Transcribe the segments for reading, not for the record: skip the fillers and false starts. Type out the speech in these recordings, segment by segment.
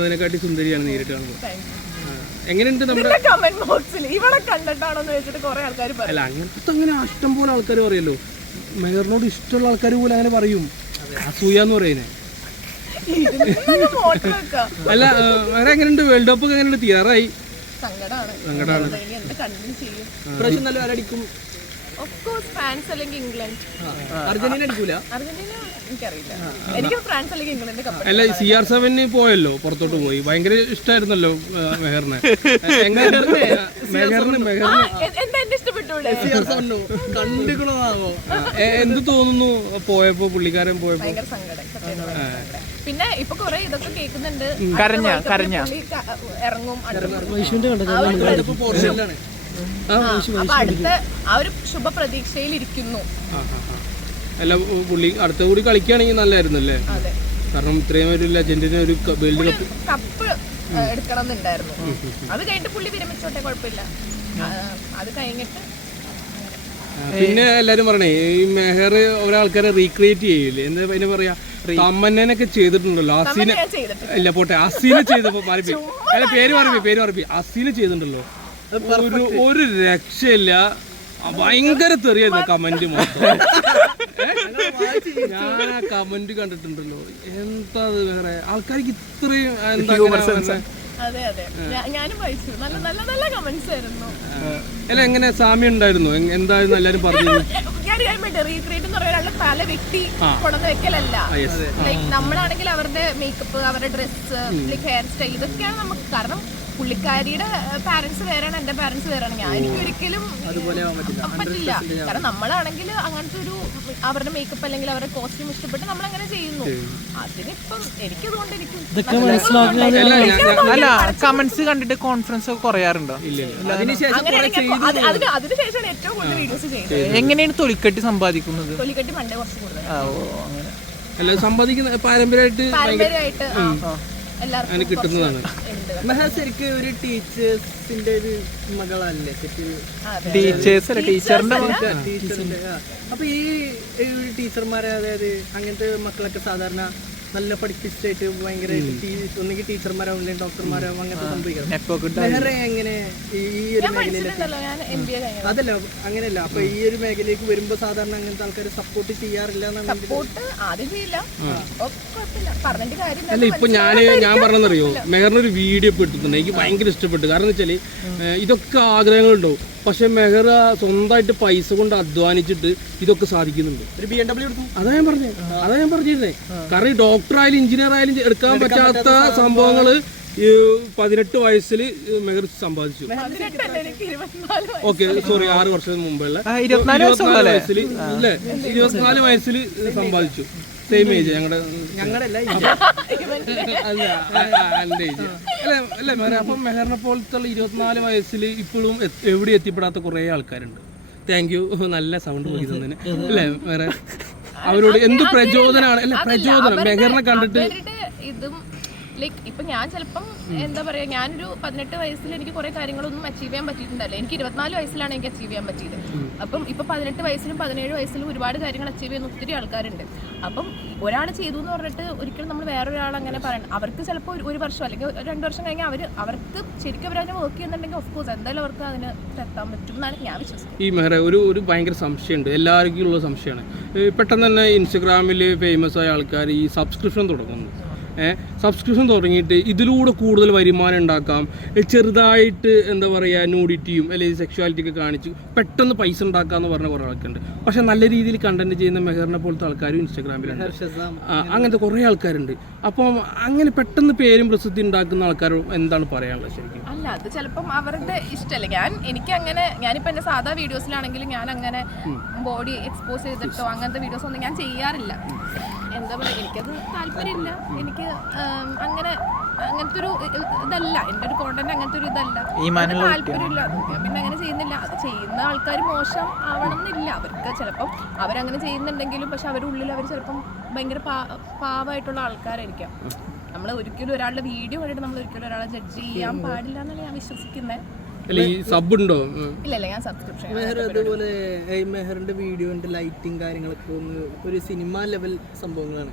അതിനെക്കാട്ടി സുന്ദരിയാണ് നേരിട്ട് കാണുമ്പോൾ. എങ്ങനെയുണ്ട് നമ്മുടെ കമന്റ് ബോക്സിൽ ഇവിടെ കണ്ടിട്ടാണോന്ന് വെച്ചിട്ട് കുറെ ആൾക്കാർ പറയും. അല്ല അങ്ങനത്തെ അങ്ങനെ ഇഷ്ടം പോലെ ആൾക്കാർ പറയല്ലോ. മെഹറിനോട് ഇഷ്ടമുള്ള ആൾക്കാർ പോലും അങ്ങനെ പറയും. അസൂയ എന്ന് പറയുന്നത്. അല്ല വേറെ എങ്ങനെയുണ്ട്? വേൾഡ് കപ്പ് എങ്ങനെയുണ്ട്? തീരാറായി. സങ്കടമാണ്. ഇപ്രാവശ്യം നല്ല ആരടിക്കും? ഓഫ് കോഴ്സ് ഫ്രാൻസ് അല്ലെങ്കിൽ ഇംഗ്ലണ്ട്. അർജന്റീന അടിക്കൂല? അർജന്റീന എനിക്കറിയില്ല. എനിക്ക് ഫ്രാൻസ് അല്ലെങ്കിൽ ഇംഗ്ലണ്ട് കപ്പ്. അല്ല CR7 പോയല്ലോ, പുറത്തോട്ട് പോയി. ഭയങ്കര ഇഷ്ടമായിരുന്നല്ലോ മെഹറിനെ. എന്താ ഇഷ്ടപ്പെട്ടൂടെ? എന്ത് തോന്നുന്നു പോയപ്പോ? പുള്ളിക്കാരൻ പോയപ്പോ ഭയങ്കര സങ്കടം. പിന്നെ ഇപ്പൊ കൊറേ ഇതൊക്കെ കേൾക്കുന്നുണ്ട്, ഇറങ്ങും അടുത്ത ആ ഒരു ശുഭ പ്രതീക്ഷയിലിരിക്കുന്നു. അല്ല പുള്ളി അടുത്ത കൂടി കളിക്കുകയാണെങ്കിൽ നല്ലായിരുന്നു അല്ലേ? കാരണം ഇത്രയും ഒരു ലെജൻഡിന് ഒരു വേൾഡ് കപ്പ് എടുക്കണം എന്നുണ്ടായിരുന്നു. അത് കഴിഞ്ഞിട്ട് പുള്ളി വിരമിച്ചോട്ടെ, കുഴപ്പമില്ല. അത് കഴിഞ്ഞിട്ട് പിന്നെ എല്ലാരും പറയണേ ഈ മെഹർ ഒരാൾക്കാരെ റീക്രിയേറ്റ് ചെയ്യില്ലേ, എന്താ അതിന് പറയാ, തമ്മന്നൊക്കെ ചെയ്തിട്ടുണ്ടല്ലോ. അസീനെ ഇല്ല പോട്ടെ, അസീനെ ചെയ്തപ്പോ മാറിപ്പോയി. അല്ല പേര് മാറിപ്പോയി. അസീനെ ചെയ്തിട്ടുണ്ടല്ലോ. ഒരു രക്ഷയില്ല. ഭയങ്കര തെറിയായിരുന്നു കമന്റ് മൊത്തം. ഞാൻ ആ കമന്റ് കണ്ടിട്ടുണ്ടല്ലോ. എന്താ വേറെ ആൾക്കാർക്ക് ഇത്രയും എന്താ? അതെ ഞാനും വായിച്ചു. നല്ല കമന്റ്സ് ആയിരുന്നു. അല്ല എങ്ങനെ സാമ്യം ഉണ്ടായിരുന്നു? എന്തായിരുന്നു എല്ലാരും പറഞ്ഞു? റീക്രിയേറ്റ് എന്ന് പറയുന്ന തല വെട്ടി കൊണ്ടുവന്ന് വെക്കലല്ല. ലൈക്ക് നമ്മളാണെങ്കിൽ അവരുടെ മേക്കപ്പ്, അവരുടെ ഡ്രസ്സ്, ലൈക്ക് ഹെയർ സ്റ്റൈൽ, ഇതൊക്കെയാണ് നമുക്ക്. കാരണം പുള്ളിക്കാരിയുടെ പാരന്റ്സ് വേറെയാണ്, എന്റെ പാരന്റ്സ് വേറെയാണ്. ഞാൻ എനിക്ക് ഒരിക്കലും പറ്റില്ല. കാരണം നമ്മളാണെങ്കിൽ അങ്ങനത്തെ ഒരു അവരുടെ മേക്കപ്പ് അല്ലെങ്കിൽ അവരുടെ കോസ്റ്റ്യൂം ഇഷ്ടപ്പെട്ട് നമ്മൾ അങ്ങനെ ചെയ്യുന്നു. അതിനിപ്പം എനിക്കതുകൊണ്ട് അല്ല കമന്റ്സ് കണ്ടിട്ട് കോൺഫിഡൻസ് ഒക്കെ കുറയാറുണ്ടോ? അതിനുശേഷമാണ് ഏറ്റവും കൂടുതൽ വീഡിയോസ് ചെയ്യുന്നത്. എങ്ങനെയാണ് തൊലിക്കട്ടി സമ്പാദിക്കുന്നത്? തൊലിക്കട്ടി മണ്ടേ കുറച്ച് കൂടുതൽ അല്ല സമ്പാദിക്കുന്ന പാരമ്പര്യമായിട്ട് എല്ലാവർക്കും കിട്ടുന്നതാണ്. മെഹർ ശരിക്കും ഒരു ടീച്ചേഴ്സിന്റെ ഒരു മകളല്ലേ? ടീച്ചറിന്റെ. അപ്പൊ ഈ ടീച്ചർമാരെ, അതായത് അങ്ങനത്തെ മക്കളൊക്കെ സാധാരണ നല്ല പഠിപ്പിച്ചിട്ട് ഭയങ്കര ഒന്നെങ്കിൽ ടീച്ചർമാരാവും അല്ലെങ്കിൽ ഡോക്ടർമാരാവും, അങ്ങനത്തെ സംഭവിക്കണം. മെഹർ എങ്ങനെ ഈ ഒരു മേഖലയിലേക്ക്? അതല്ല അങ്ങനെയല്ല. അപ്പൊ ഈ ഒരു മേഖലയിലേക്ക് വരുമ്പോ സാധാരണ അങ്ങനത്തെ ആൾക്കാർ സപ്പോർട്ട് ചെയ്യാറില്ല. അല്ല ഇപ്പൊ ഞാൻ പറഞ്ഞറിയോ, മെഹറിനൊരു വീഡിയോ ഇപ്പൊ ഇട്ടിട്ടുണ്ട്. എനിക്ക് ഭയങ്കര ഇഷ്ടപ്പെട്ടു. കാരണം എന്ന് വെച്ചാല് ഇതൊക്കെ ആഗ്രഹങ്ങളുണ്ടാവും, പക്ഷെ മെഹർ സ്വന്തമായിട്ട് പൈസ കൊണ്ട് അധ്വാനിച്ചിട്ട് ഇതൊക്കെ സാധിക്കുന്നുണ്ട്. ഒരു BMW എടുത്തു. അതാ ഞാൻ പറഞ്ഞിരുന്നേ. കാരണം ഈ ഡോക്ടർ ആയാലും എഞ്ചിനീയർ ആയാലും എടുക്കാൻ പറ്റാത്ത സംഭവങ്ങള് 18 വയസ്സിൽ മെഹർ സമ്പാദിച്ചു. ഓക്കെ സോറി, 6 വർഷത്തിന് മുമ്പുള്ള 24 വയസ്സിൽ അല്ലേ? 24 വയസ്സിൽ സമ്പാദിച്ചു. സെയിം ഏജ് ഞങ്ങളുടെ അല്ല ഏജ് അല്ല മെഹർ. അപ്പം മെഹറിനെ പോലത്തെ 24 വയസ്സിൽ ഇപ്പോഴും എവിടെ എത്തിപ്പെടാത്ത കുറേ ആൾക്കാരുണ്ട്. താങ്ക് യു, നല്ല സൗണ്ട് പോയി തന്നെ അല്ലേ വേറെ. അവരോട് എന്ത് പ്രചോദനമാണ്. അല്ല പ്രചോദനം മെഹറിനെ കണ്ടിട്ട് ഇതും ലൈക്ക് ഇപ്പൊ ഞാൻ ചിലപ്പം എന്താ പറയാ, ഞാനൊരു 18 വയസ്സിൽ എനിക്ക് കുറെ കാര്യങ്ങളൊന്നും അച്ചീവ് ചെയ്യാൻ പറ്റിയിട്ടുണ്ടല്ലോ. എനിക്ക് 24 വയസ്സിലാണ് എനിക്ക് അച്ചീവ് ചെയ്യാൻ പറ്റിയത്. അപ്പം ഇപ്പൊ 18 വയസ്സിലും 17 വയസ്സിലും ഒരുപാട് കാര്യങ്ങൾ അച്ചീവ് ചെയ്യുന്ന ഒത്തിരി ആൾക്കാരുണ്ട്. അപ്പം ഒരാൾ ചെയ്തു എന്ന് പറഞ്ഞിട്ട് ഒരിക്കലും നമ്മൾ വേറൊരാൾ അങ്ങനെ പറയണം. അവർക്ക് ചിലപ്പോൾ ഒരു വർഷം അല്ലെങ്കിൽ 2 വർഷം കഴിഞ്ഞാൽ അവർക്ക് ശരിക്കും അവരതിനെ വർക്ക് ചെയ്യുന്നുണ്ടെങ്കിൽ ഓഫ് കോഴ്സ് എന്തായാലും അവർക്ക് അതിന് എത്താൻ പറ്റും എന്നാണ് ഞാൻ വിശ്വസിക്കുന്നത്. ഈ മെഹർ ഒരു ഭയങ്കര സംശയമുണ്ട്, എല്ലാവർക്കും ഉള്ള സംശയമാണ്. പെട്ടെന്ന് തന്നെ ഇൻസ്റ്റഗ്രാമിൽ ഫേമസ് ആയ ആൾക്കാർ ഈ സബ്സ്ക്രിപ്ഷൻ തുടങ്ങുന്നു. സബ്സ്ക്രിപ്ഷൻ തുടങ്ങിയിട്ട് ഇതിലൂടെ കൂടുതൽ വരുമാനം ഉണ്ടാക്കാം, ചെറുതായിട്ട് എന്താ പറയുക ന്യൂഡിറ്റിയും അല്ലെങ്കിൽ സെക്ഷുവാലിറ്റി ഒക്കെ കാണിച്ച് പെട്ടെന്ന് പൈസ ഉണ്ടാക്കാമെന്ന് പറഞ്ഞ കുറേ ആൾക്കാരുണ്ട്. പക്ഷെ നല്ല രീതിയിൽ കണ്ടന്റ് ചെയ്യുന്ന മെഹറിനെ പോലത്തെ ആൾക്കാരും ഇൻസ്റ്റാഗ്രാമിലുണ്ട്. അങ്ങനത്തെ കുറേ ആൾക്കാരുണ്ട്. അപ്പം അങ്ങനെ പെട്ടെന്ന് പേരും പ്രസിദ്ധി ഉണ്ടാക്കുന്ന ആൾക്കാർ എന്താണ് പറയാനുള്ളത് ശരിക്കും? അല്ല അത് ചിലപ്പം അവരുടെ ഇഷ്ടമല്ലേ. എനിക്ക് അങ്ങനെ ഞാനിപ്പോൾ എൻ്റെ സാധാ വീഡിയോസിലാണെങ്കിലും ഞാൻ അങ്ങനെ ബോഡി എക്സ്പോസ് ചെയ്തിട്ടോ അങ്ങനത്തെ വീഡിയോസ് ഒന്നും ഞാൻ ചെയ്യാറില്ല. എന്താ പറയുക, എനിക്കത് താല്പര്യമില്ല. എനിക്ക് അങ്ങനത്തെ ഒരു ഇതല്ല എൻ്റെ ഒരു കോണ്ടന്റ്, അങ്ങനത്തെ ഒരു ഇതല്ല, താല്പര്യമില്ല. ഞാൻ പിന്നെ അങ്ങനെ ചെയ്യുന്നില്ല. അത് ചെയ്യുന്ന ആൾക്കാർ മോശം ആവണം എന്നില്ല. അവർക്ക് ചിലപ്പം അവരങ്ങനെ ചെയ്യുന്നുണ്ടെങ്കിലും പക്ഷെ അവരുടെ ഉള്ളിൽ അവർ ചിലപ്പം ഭയങ്കര പാവമായിട്ടുള്ള ആൾക്കാരായിരിക്കാം. നമ്മൾ ഒരിക്കലും ഒരാളുടെ വീഡിയോ കണ്ടിട്ട് നമ്മൾ ഒരിക്കലും ഒരാളെ ജഡ്ജ് ചെയ്യാൻ പാടില്ല എന്നാണ് ഞാൻ വിശ്വസിക്കുന്നത്. അല്ല ഈ സബ് ഉണ്ടോ? ഇല്ല ഞാൻ സബ്സ്ക്രിപ്ഷൻ മെഹർ അതുപോലെ ഈ മെഹറിന്റെ വീഡിയോന്റെ ലൈറ്റിംഗ് കാര്യങ്ങളൊക്കെ ഒന്ന് ഒരു സിനിമ ലെവൽ സംഭവങ്ങളാണ്.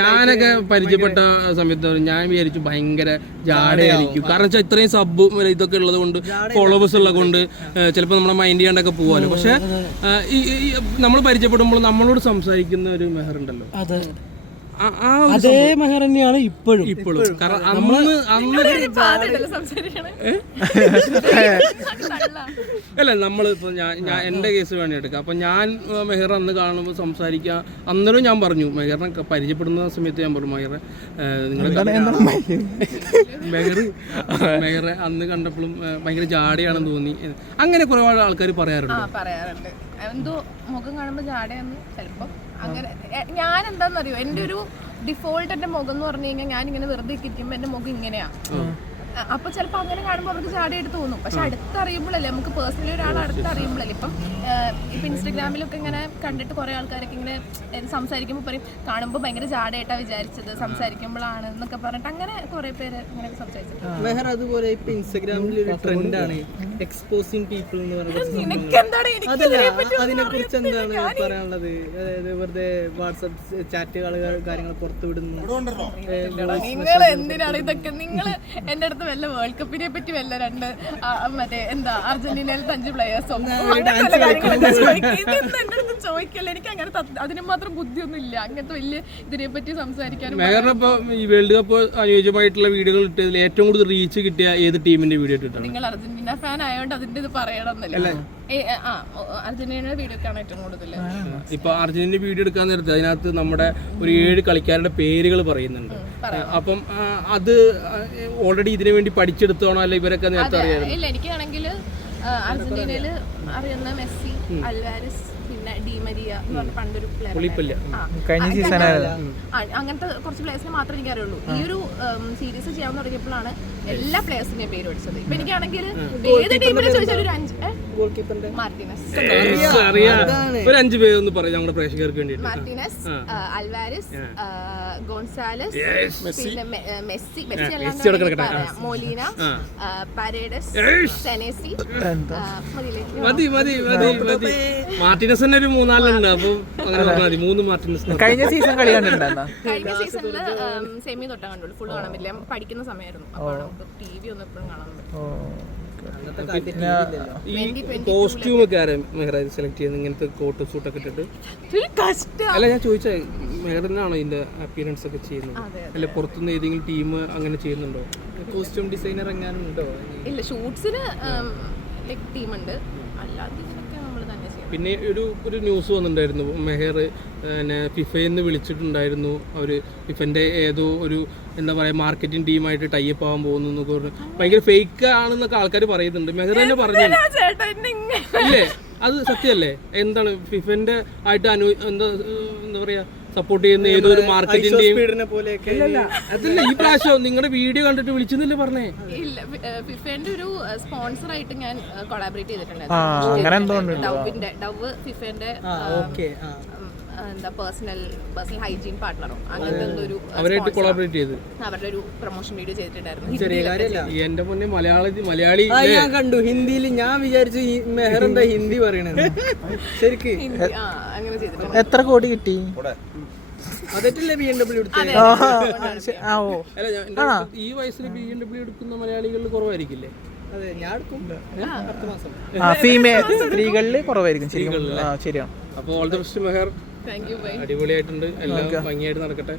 ഞാനൊക്കെ പരിചയപ്പെട്ട സമയത്ത് ഞാൻ വിചാരിച്ചു ഭയങ്കര ജാടയായിരിക്കും. കാരണം വെച്ചാൽ ഇത്രയും സബ് ഇതൊക്കെ ഉള്ളത് കൊണ്ട്, ഫോളോവേഴ്സ് ഉള്ളത് കൊണ്ട് ചിലപ്പോൾ നമ്മളെ മൈൻഡ് ചെയ്യാണ്ടൊക്കെ പോകാമല്ലോ. പക്ഷെ നമ്മൾ പരിചയപ്പെടുമ്പോൾ നമ്മളോട് സംസാരിക്കുന്ന ഒരു മെഹർ ഉണ്ടല്ലോ, അതേ മെഹർ തന്നെയാണ് ഇപ്പോഴും. കാരണം അന്ന് അല്ല നമ്മളിപ്പോ ഞാൻ എൻ്റെ കേസ് വേണ്ടി എടുക്കാം. അപ്പൊ ഞാൻ മെഹർ അന്ന് കാണുമ്പോൾ സംസാരിക്കാം. അന്നേരം ഞാൻ പറഞ്ഞു, മെഹറിനെ പരിചയപ്പെടുന്ന സമയത്ത് ഞാൻ പറഞ്ഞു, മെഹറെ അന്ന് കണ്ടപ്പോഴും ഭയങ്കര ജാടയാണെന്ന് തോന്നി. അങ്ങനെ കുറെ ആൾക്കാർ പറയാറുണ്ട്. എന്തോ മുഖം കാണുമ്പോൾ ജാടയെന്ന് ചിലപ്പോ അങ്ങനെ. ഞാൻ എന്താണെന്നറിയോ, എൻ്റെ ഒരു ഡിഫോൾട്ട് എൻ്റെ മുഖം എന്ന് പറഞ്ഞു കഴിഞ്ഞാൽ ഞാനിങ്ങനെ വെറുതെ ഇരിക്കുമ്പോൾ എൻ്റെ മുഖം ഇങ്ങനെയാ. അപ്പൊ ചിലപ്പോൾ അങ്ങനെ കാണുമ്പോൾ അവർക്ക് ജാടയായിട്ട് തോന്നും. പക്ഷെ അടുത്തറിയുമ്പോഴല്ലേ, നമുക്ക് പേഴ്സണലി ഒരാൾ അടുത്തറിയുമ്പോഴല്ലേ. ഇപ്പം ഇൻസ്റ്റഗ്രാമിലൊക്കെ ഇങ്ങനെ കണ്ടിട്ട് കുറെ ആൾക്കാരൊക്കെ ഇങ്ങനെ സംസാരിക്കുമ്പോൾ പറയും, കാണുമ്പോൾ ഭയങ്കര ജാടയായിട്ടാ വിചാരിച്ചത്, സംസാരിക്കുമ്പോഴാണ് എന്നൊക്കെ പറഞ്ഞിട്ട് അങ്ങനെ കുറെ പേര് ഇങ്ങനെ സംസാരിച്ചത്. മെഹർ അതുപോലെ ഇപ്പൊ ഇൻസ്റ്റഗ്രാമിൽ ഒരു ട്രെൻഡാണ് എക്സ്പോസിങ് പീപ്പിൾ എന്ന് പറയുന്നത്. അതിനെ കുറിച്ച് എന്താണ് പറയാനുള്ളത്? അതായത് വെറുതെ വാട്സപ്പ് ചാറ്റുകൾ കാര്യങ്ങൾ പുറത്തു വിടുന്നു. നിങ്ങൾ എന്തിനാണ് ഇതൊക്കെ? നിങ്ങൾ എന്റെ അടുത്ത് വല്ല വേൾഡ് കപ്പിനെ പറ്റി വല്ല മറ്റേ എന്താ അർജന്റീനയിലത്തെ 5 പ്ലെയേഴ്സോ എന്റെ അടുത്ത് ചോദിക്കല്ലേ. എനിക്ക് അങ്ങനെ അതിന് മാത്രം ബുദ്ധിയൊന്നും ഇല്ല, അങ്ങനത്തെ വലിയ ഇതിനെ പറ്റി സംസാരിക്കാനും. ഈ വേൾഡ് കപ്പ് അനുയോജ്യമായിട്ടുള്ള വീഡിയോകൾ ഇട്ടതിൽ ഏറ്റവും കൂടുതൽ റീച്ച് കിട്ടിയ ഏത് ടീമിന്റെ വീഡിയോ ഇട്ടിട്ടാണ്? നിങ്ങൾ അർജന്റീന ഫാൻ ആയതുകൊണ്ട് അതിന്റെ ഇത് പറയണമെന്നല്ലേ. അർജന്റീനയുടെ വീഡിയോ ആണ് ഏറ്റവും കൂടുതൽ. ഇപ്പൊ അർജന്റീന വീഡിയോ എടുക്കാൻ നേരത്തെ അതിനകത്ത് നമ്മുടെ ഒരു 7 കളിക്കാരുടെ പേരുകൾ പറയുന്നുണ്ട്. അപ്പം അത് ഓൾറെഡി ഇതിനു വേണ്ടി പഠിച്ചെടുത്തോണോ അല്ല ഇവരൊക്കെ നേരത്തെ അറിയാം? ഇല്ല, എനിക്കാണെങ്കിൽ അർജന്റീനയില് അറിയുന്ന മെസ്സി, അൽവാരിസ്, പിന്നെ ഡി മരിയ എന്ന് പറഞ്ഞ പണ്ടൊരു പ്ലെയർ, അങ്ങനത്തെ കുറച്ച് പ്ലേയേഴ്സിനെ മാത്രമേ എനിക്ക് അറിയുള്ളൂ. ഈ ഒരു സീരീസ് ചെയ്യാൻ തുടങ്ങിയപ്പോഴാണ് എല്ലാ പ്ലേയേഴ്സിന്റെയും പേര് പഠിച്ചത്. ഇപ്പൊ എനിക്കാണെങ്കിൽ ഏത് ടീമിനെ ചോദിച്ചാൽ ഒരു 5 മാർട്ടിനസ്, ഒരു 5 പേരൊന്ന് പറയാം നമ്മുടെ പ്രേക്ഷകർക്ക് വേണ്ടി. മാർട്ടിനസ്, അൽവാരിസ്, ഗോൺസാലസ്, പിന്നെ മെസ്സി, മോലിന, പരേഡസ്, സെനേസി. മതി മാർട്ടിനസ് തന്നെ ഒരു 4-4 ഉണ്ട്. അപ്പൊ അങ്ങനെ പറഞ്ഞാൽ മതി. 3 മാർട്ടിനസ്. കഴിഞ്ഞ സീസൺ കളി കണ്ടിട്ടുണ്ടായിരുന്നോ? കഴിഞ്ഞ സീസണില് സെമി തൊട്ടാ കണ്ടുള്ളൂ. ഫുള്ള് കാണാൻ പറ്റില്ല, പഠിക്കുന്ന സമയമായിരുന്നു. അപ്പോൾ നമുക്ക് TV ഒന്നും എപ്പോഴും കാണാൻ പറ്റും. ഈ കോസ്റ്റ്യൂം ഒക്കെ ആരും മെഹ്റാജ് സെലക്ട് ചെയ്യുന്നത്? ഇങ്ങനത്തെ കോട്ട് സൂട്ടൊക്കെ ഇട്ടിട്ട്? അല്ല ഞാൻ ചോദിച്ചാ മെഹറിനാണോ ഇതിന്റെ അപ്പിയറൻസ് ഒക്കെ ചെയ്യുന്നത്? അല്ല പുറത്തുനിന്ന് ഏതെങ്കിലും ടീം അങ്ങനെ ചെയ്യുന്നുണ്ടോ? കോസ്റ്റ്യൂം ഡിസൈനർ എങ്ങാനും ഉണ്ടോ? ഇല്ല, ഷൂട്ട്സിന് ടീമുണ്ട്, അല്ലാതെ പിന്നെ ഒരു ന്യൂസ് വന്നിട്ടുണ്ടായിരുന്നു, മെഹർ ഫിഫയിൽ നിന്ന് വിളിച്ചിട്ടുണ്ടായിരുന്നു. അവർ ഫിഫന്റെ ഏതോ ഒരു എന്താ പറയുക മാർക്കറ്റിംഗ് ടീമായിട്ട് ടൈപ്പ് ആവാൻ പോകുന്നു എന്നൊക്കെ പറഞ്ഞു. ഭയങ്കര ഫേക്ക് ആണെന്നൊക്കെ ആൾക്കാർ പറയുന്നുണ്ട്. മെഹർ തന്നെ പറഞ്ഞു ഇല്ലേ? അത് സത്യമല്ലേ? എന്താണ് ഫിഫന്റെ ആയിട്ട് എന്താ പറയാ സപ്പോർട്ട് ചെയ്യുന്ന ഏതോ ഒരു മാർക്കറ്റിംഗ് ടീം? അതല്ല, ഈ പ്രാവശ്യം നിങ്ങളുടെ വീഡിയോ കണ്ടിട്ട് വിളിച്ചെന്നല്ലേ പറഞ്ഞേ? ഇല്ല, ഫിഫന്റെ ഒരു സ്പോൺസർ ആയിട്ട് ഞാൻ കൊളാബറേറ്റ് ചെയ്തിട്ടുണ്ടായിരുന്നു. ഡവ് ഫിഫന്റെ എന്താ പേഴ്സണൽ ഹൈജീൻ പാർട്ണറോ അങ്ങനത്തെ എന്തോ അവരായിട്ട് കൊളാബറേറ്റ് ചെയ്ത് അവരുടെ ഒരു പ്രൊമോഷൻ വീഡിയോ ചെയ്തിട്ടുണ്ടായിരുന്നു. എന്റെ മുന്നേ മലയാളി ഞാൻ കണ്ടു ഹിന്ദിയിൽ. ഞാൻ വിചാരിച്ചു മെഹർ എന്താ ഹിന്ദി പറയണത്. ശരിക്ക് അങ്ങനെ ചെയ്തിട്ടുണ്ട്. എത്ര കോടി കിട്ടി? അതല്ലേ BMW എടുത്തത്? ഈ വയസ്സിൽ BMW എടുക്കുന്ന മലയാളികളിൽ കുറവായിരിക്കില്ലേ? അതെ, ഞാൻ എടുക്കും അടുത്ത മാസം. സ്ത്രീകളിൽ കുറവായിരിക്കും. ശരിയാണ്. അപ്പോൾ ഓൾ ദി ബെസ്റ്റ് മെഹർ. അടിപൊളിയായിട്ടുണ്ട്, എല്ലാം ഭംഗിയായിട്ട് നടക്കട്ടെ.